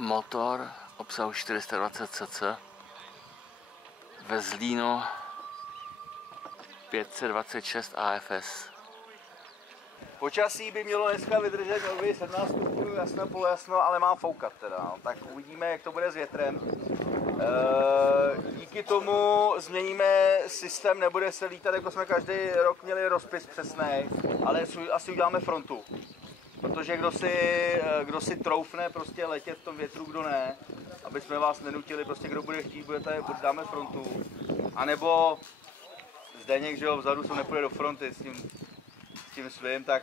Motor obsahu 420 cc ve Zlínu 526 AFS. Počasí by mělo dneska vydržet 17 stupňů, jasno, polojasno, ale mám foukat teda. No. Tak uvidíme, jak to bude s větrem. Díky tomu změníme systém, nebude se lítat, jako jsme každý rok měli rozpis přesný, ale asi uděláme frontu. Protože kdo si troufne prostě letět v tom větru, kdo ne, aby jsme vás nenutili, prostě kdo bude chtít, dáme frontu. A nebo Zdeněk, že jo, vzadu se nepůjde do fronty s tím svým, tak...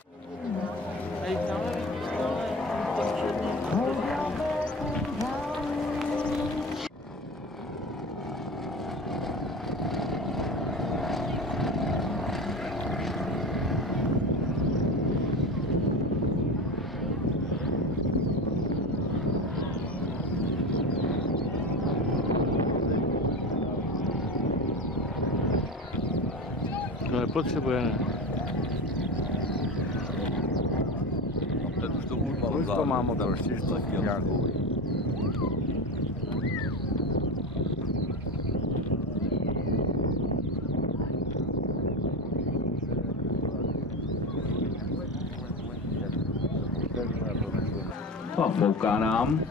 To nepotřebuje, ne? Teď už to budu malo. Už to má motor, 400 nějakou. A fouká nám.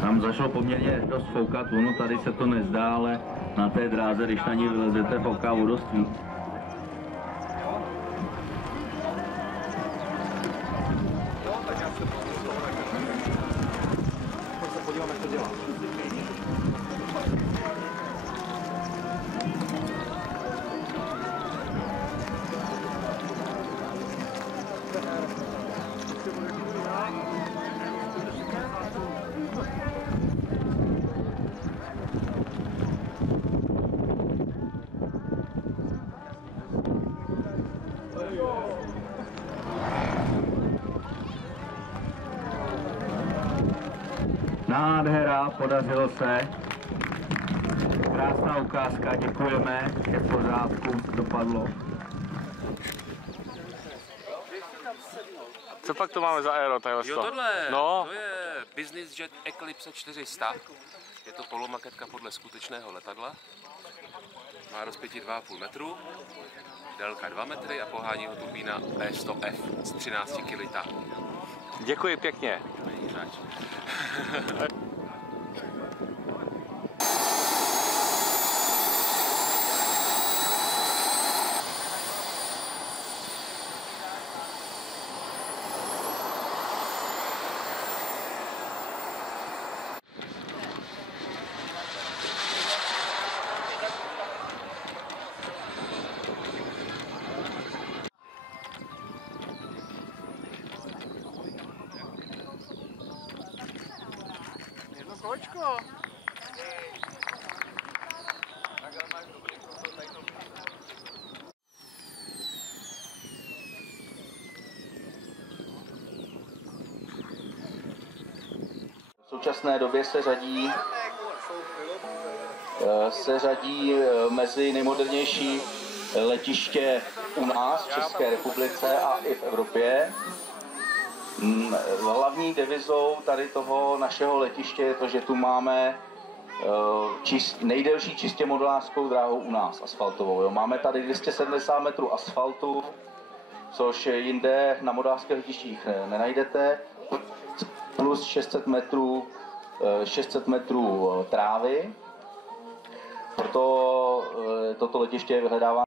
Tam zašlo poměrně dost foukat, ono tady se to nezdá, ale na té dráze, když na ní vylezete, fouká o dost víc. Podívám, jak to dělá. Nádhera, podařilo se. Krásná ukázka, děkujeme, je v pořádku, dopadlo. Co pak to máme za aero, Jo, tohle, no. To je Business Jet Eclipse 400. Je to polomaketka podle skutečného letadla. Má rozpětí 2,5 metru, délka 2 metry a pohání ho turbína B100F z 13 kW. Děkuji pěkně. Není zač. Kočko. V současné době se řadí mezi nejmodernější letiště u nás v České republice a i v Evropě. Hlavní devizou tady toho našeho letiště je to, že tu máme nejdelší čistě modelářskou dráhu u nás, asfaltovou. Jo. Máme tady 270 metrů asfaltu, což jinde na modelářských letištích nenajdete, plus 600 metrů trávy. Proto toto letiště je vyhledáváno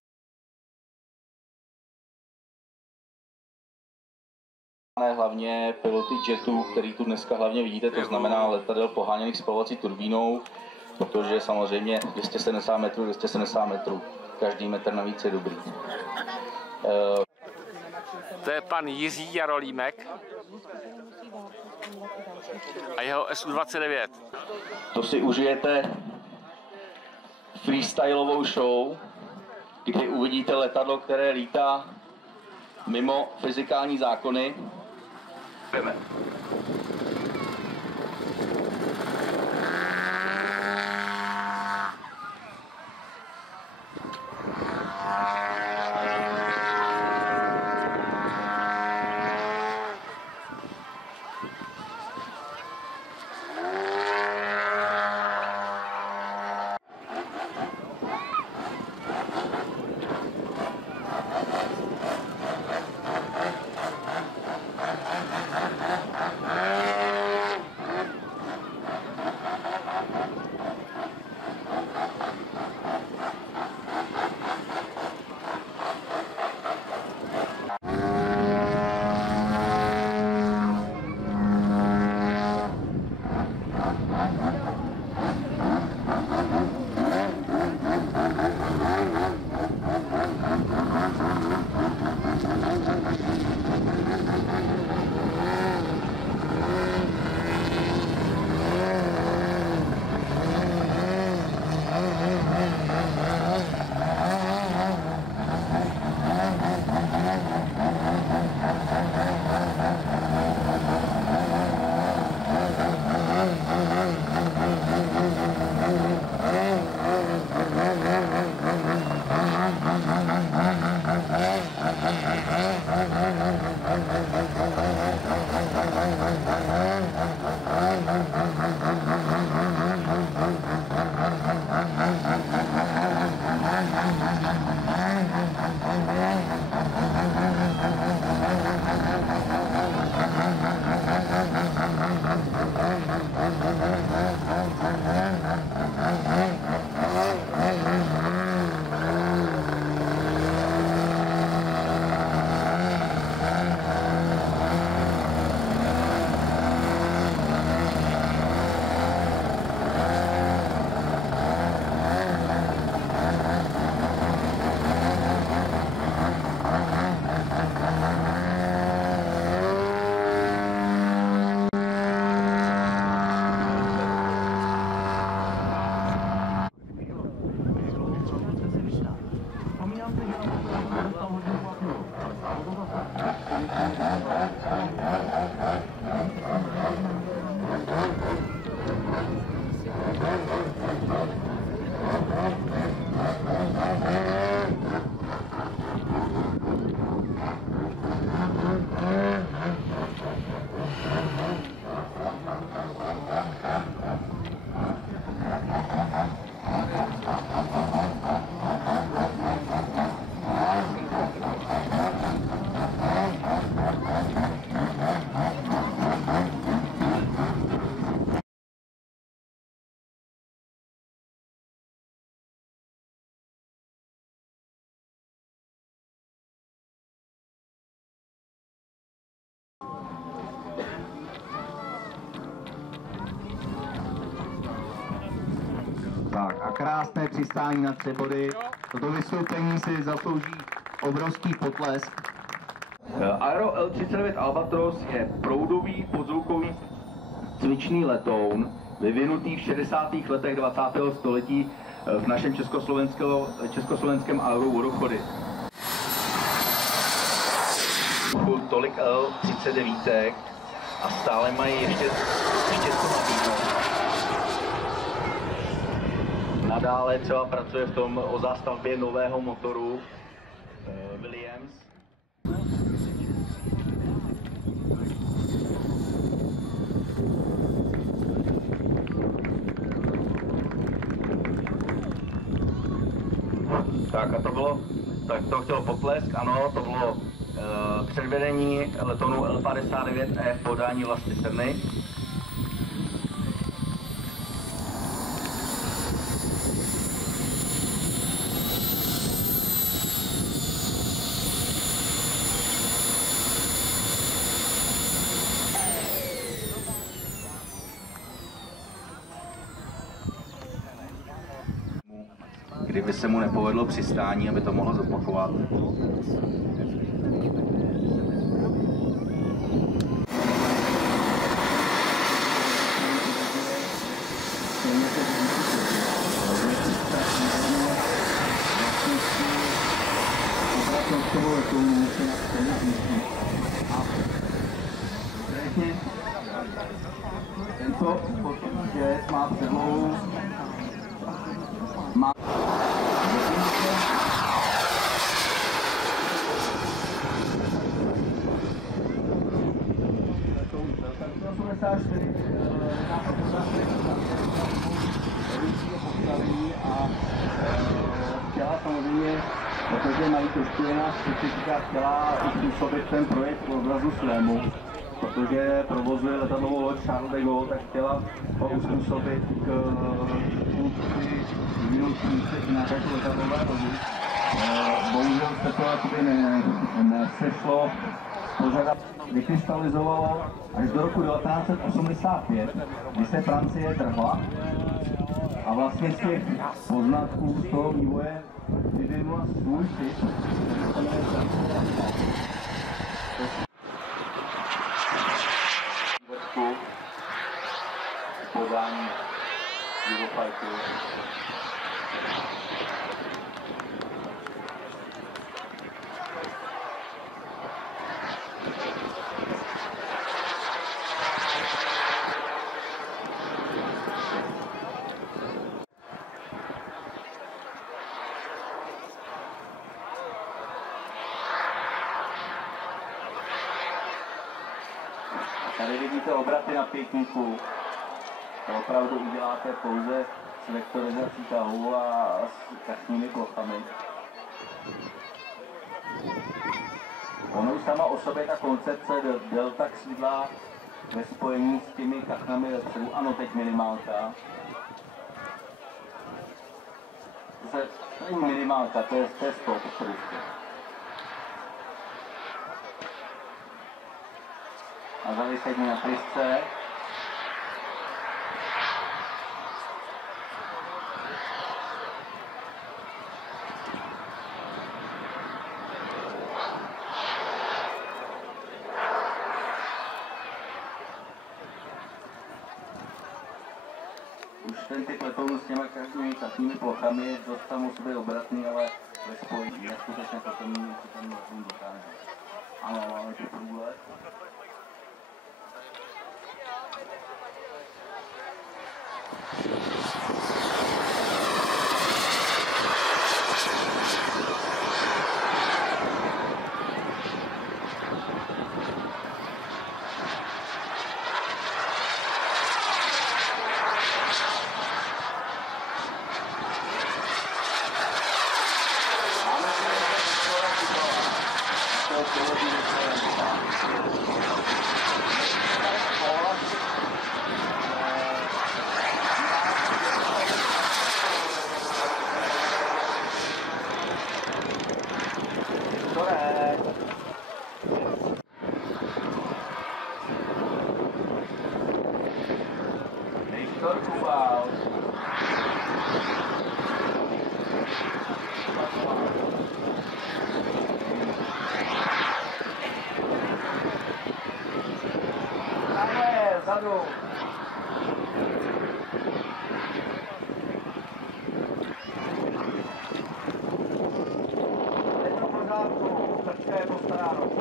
hlavně piloty jetů, který tu dneska hlavně vidíte, to znamená letadel poháněných spalovací turbínou, protože samozřejmě 270 metrů, každý metr navíc je dobrý. To je pan Jiří Jarolímek a jeho SU-29. To si užijete freestylovou show, kdy uvidíte letadlo, které lítá mimo fyzikální zákony. Jdeme. Tak a krásné přistání na Třebody. Toto vystoupení si zaslouží obrovský potlesk. Aero L39 Albatros je proudový podzvukový cvičný letoun, vyvinutý v 60. letech 20. století v našem československém aerovodochody. Tolik L39 a stále mají ještě co nabídnout. Nadále třeba pracuje v tom o zástavbě nového motoru Williams. Tak a to bylo, tak to chtělo potlesk, ano, to bylo předvedení letounu L59E v podání Vlasty Srny. Kdyby se mu nepovedlo přistání, aby to mohlo zopakovat. Toho letounu se 84 postavení a chtěla samozřejmě, protože mají trošku jiná specifika, chtěla uspůsobit ten projekt k obrazu svému, protože provozuje letadlovou loď Charles de Gaulle, tak chtěla ho uspůsobit k funkci výročníci na této letadlové lodi. Bohužel se to jakoby nesešlo, požadavek vykrystalizovalo až do roku 1985, kdy se Francie trhla a vlastně z těch poznatků z toho vývoje vyvinula svůj typ, který se jmenuje vrchu podání Eurofighteru. Tady vidíte obraty na pětníku. To opravdu uděláte pouze s vektorizací tahu a s taxními plochami. Ono už sama o sobě ta koncepce delta křídla ve spojení s těmi kachnami vepředu, ano, teď minimálka. To není minimálka, to je stop prostě. A zavěsení na trysce. Už ten typ letounu s těma každými takými plochami je dost tam u sobě obratný, ale ve spojení neskutečně to ten letoun dokáže. Ano, máme tu průlet. Vzadu. Je to v pořádku, trčka je postaráno.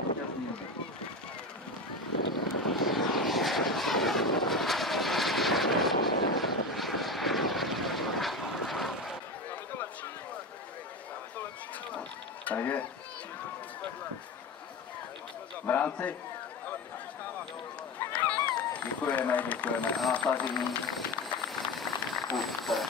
Takže v rámci děkujeme a nasažení půjčce.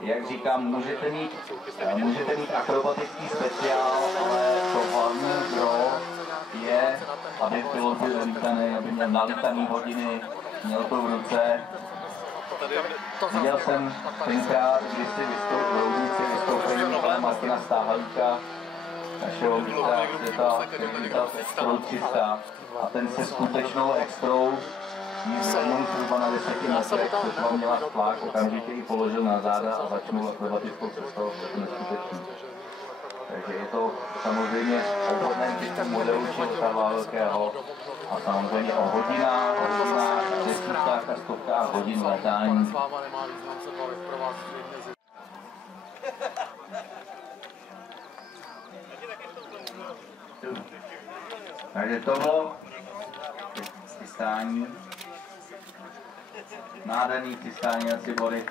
Jak říkám, můžete mít akrobatický speciál, ale to hlavní gro je, aby pilot byl nalítaný, aby měl nalítaný hodiny, měl to v ruce. Viděl jsem tenkrát, když si vystoupení pana Martina Stáhalíka, našeho mistra světa, který lítal s Extrou 300 a ten se skutečnou Extrou jí zvednul zhruba na 10 metrech, což vám měla tlak, okamžitě ji položil na záda a začnul akrobatickou cestou, to je neskutečný. Takže je to samozřejmě o vhodném typu modelu či letadla velkého a samozřejmě o hodinách, desítkách a stovkách hodin letání. Takže to bylo přistání. Nádherný přistání na Cibory.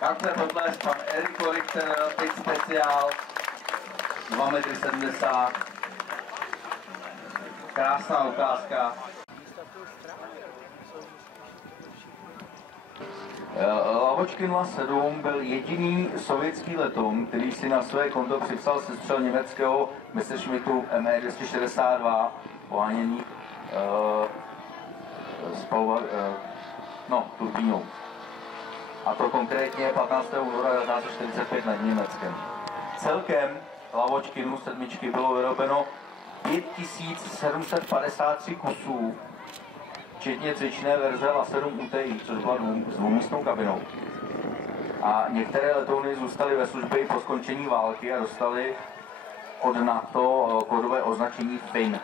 Kancler potlesk, pan Erik Koriksen, teď speciál. 2,70 m. Krásná ukázka. Lavočkin 07 byl jediný sovětský letoun, který si na své konto připsal sestřel německého Messerschmittu ME-262 poháněný turbínou. A to konkrétně 15. února 1945 nad Německem. Celkem Lavočkinu sedmičky bylo vyrobeno 5753 kusů, včetně cvičné verze LA-7 UTI, což byla s dvoumístnou kabinou. A některé letouny zůstaly ve službě i po skončení války a dostaly od NATO kódové označení FIN.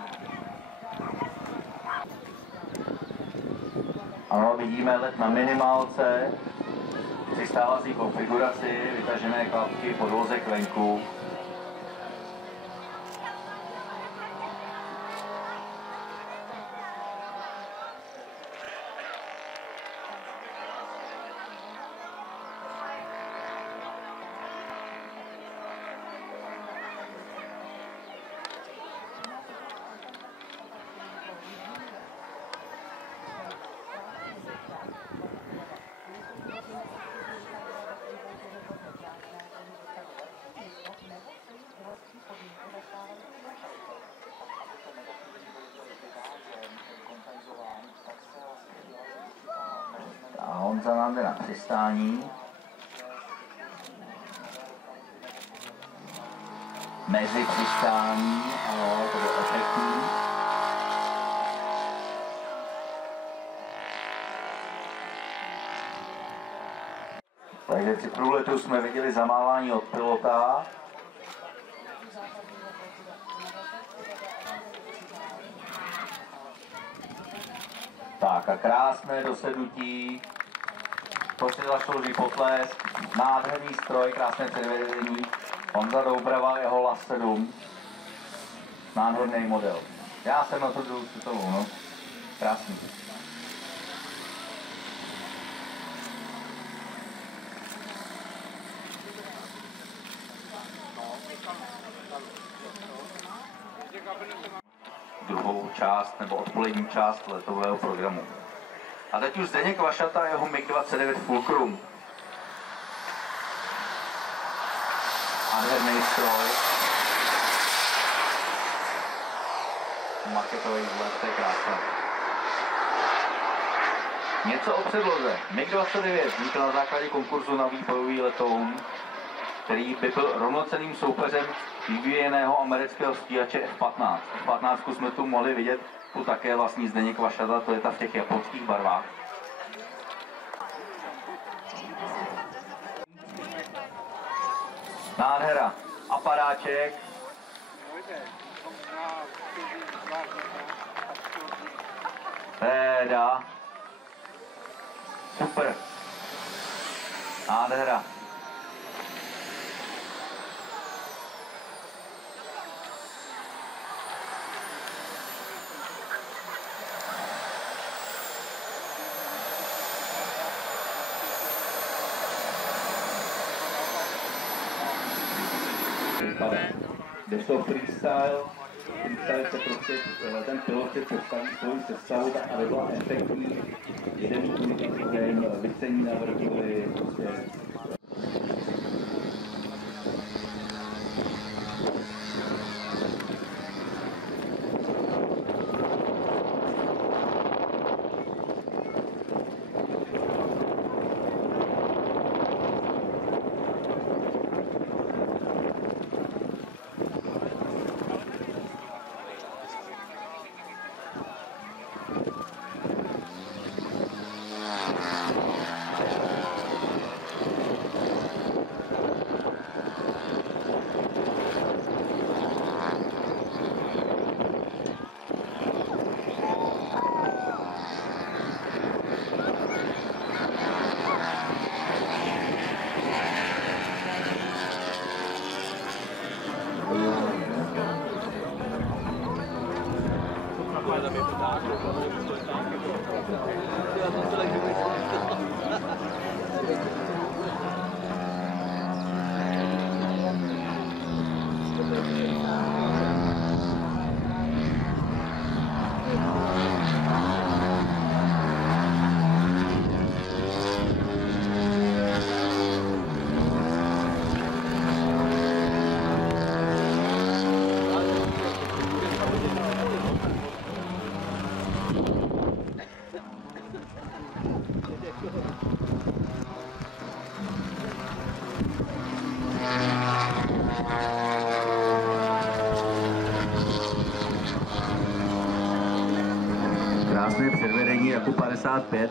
Ano, vidíme let na minimálce, přistávací konfiguraci, vytažené klapky, podvozek venku. A Honza nám jde na přistání. Mezi přistání, ano, to bylo efektní. Takže při průletu jsme viděli zamávání od pilota. Tak a krásné dosednutí, to si zaslouží potlesk, nádherný stroj, krásné předvedení, Honza Doubrava, jeho LA-7, nádherný model. Já jsem na to druhou světovou, no, krásný. Druhou část nebo odpolední část letového programu. A teď už Zdeněk Vašata a jeho MiG-29 Fulcrum. Nádherný stroj. Maketový vzhled, to je krásné. Něco o předloze. MiG-29 vznikl na základě konkurzu na výbojový letoun, který by byl rovnocenným soupeřem vyvíjeného amerického stíhače F-15. F-15 jsme tu mohli vidět, tu také vlastní Zdeněk Vašata, to je ta v těch japonských barvách. Nádhera, aparáček. Péda. Super. Nádhera. Když to freestyle se prostě, ten pilot si představí svoji sestavu tak, aby byla efektní, jeden komunikační, vysení na vrcholi, prostě Krásné předvedení jako 55.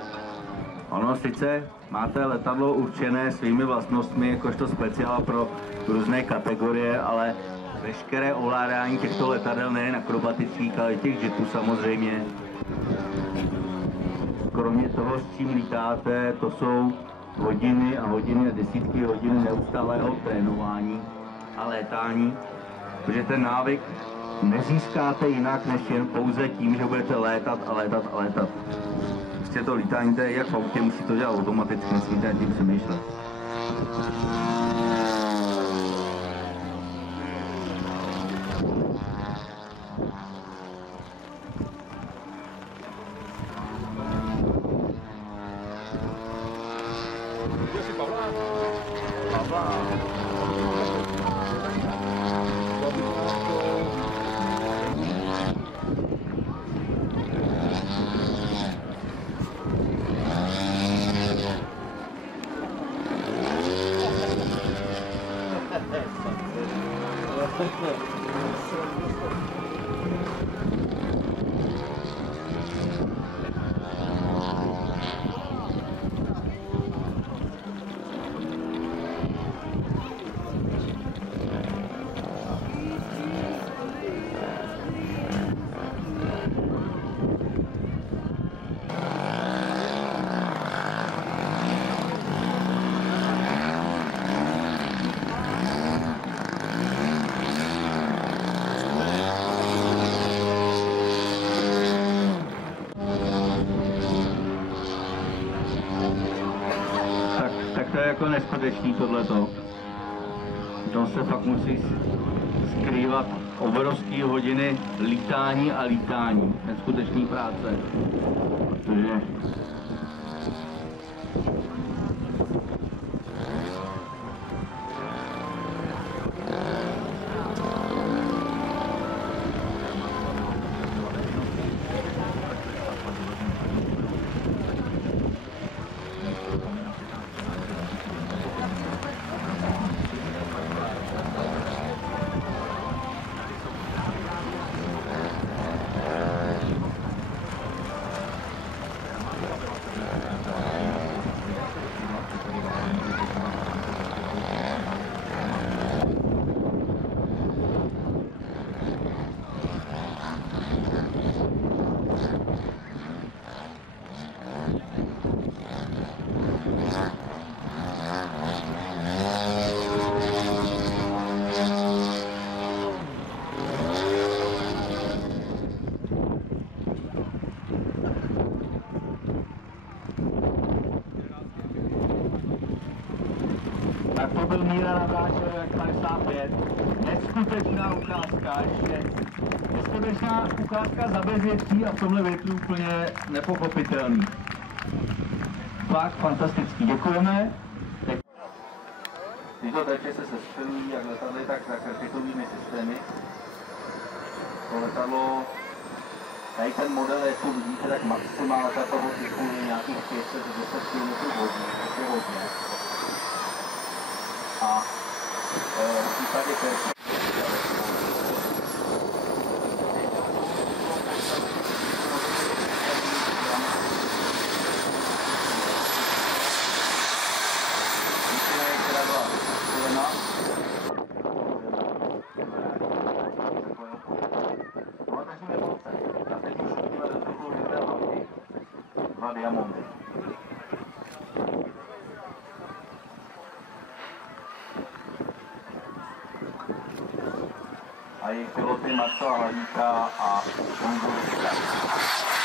Ono sice máte letadlo určené svými vlastnostmi jakožto speciál pro různé kategorie, ale veškeré ovládání těchto letadel nejen akrobatických, ale i těch jetů samozřejmě. Kromě toho, s čím lítáte, to jsou hodiny a hodiny a desítky hodin neustálého trénování a létání, protože ten návyk nezískáte jinak, než jen pouze tím, že budete létat a létat a létat. Prostě to lítání, to je jak v autě, musí to dělat automaticky, musíte nad tím přemýšlet. Tak to je jako neskutečný tohleto. To se fakt musí skrývat obrovské hodiny lítání a lítání. Neskutečný práce. Protože tak to byl Míra Natáčel 55. Neskutečná ukázka, ještě neskutečná ukázka za bezvětří a v tomhle větru úplně nepochopitelný. Fakt fantastický, děkujeme. Tyto teče se sestřelují jak letadly, tak raketovými systémy. To letadlo, tady ten model, jak to vidíte, tak maximálka toho typu je nějakých 510 km hodin, to je hodně. A v případě dva diamondy. A jejich piloty Marcela Hladíka a Honzu Ruska.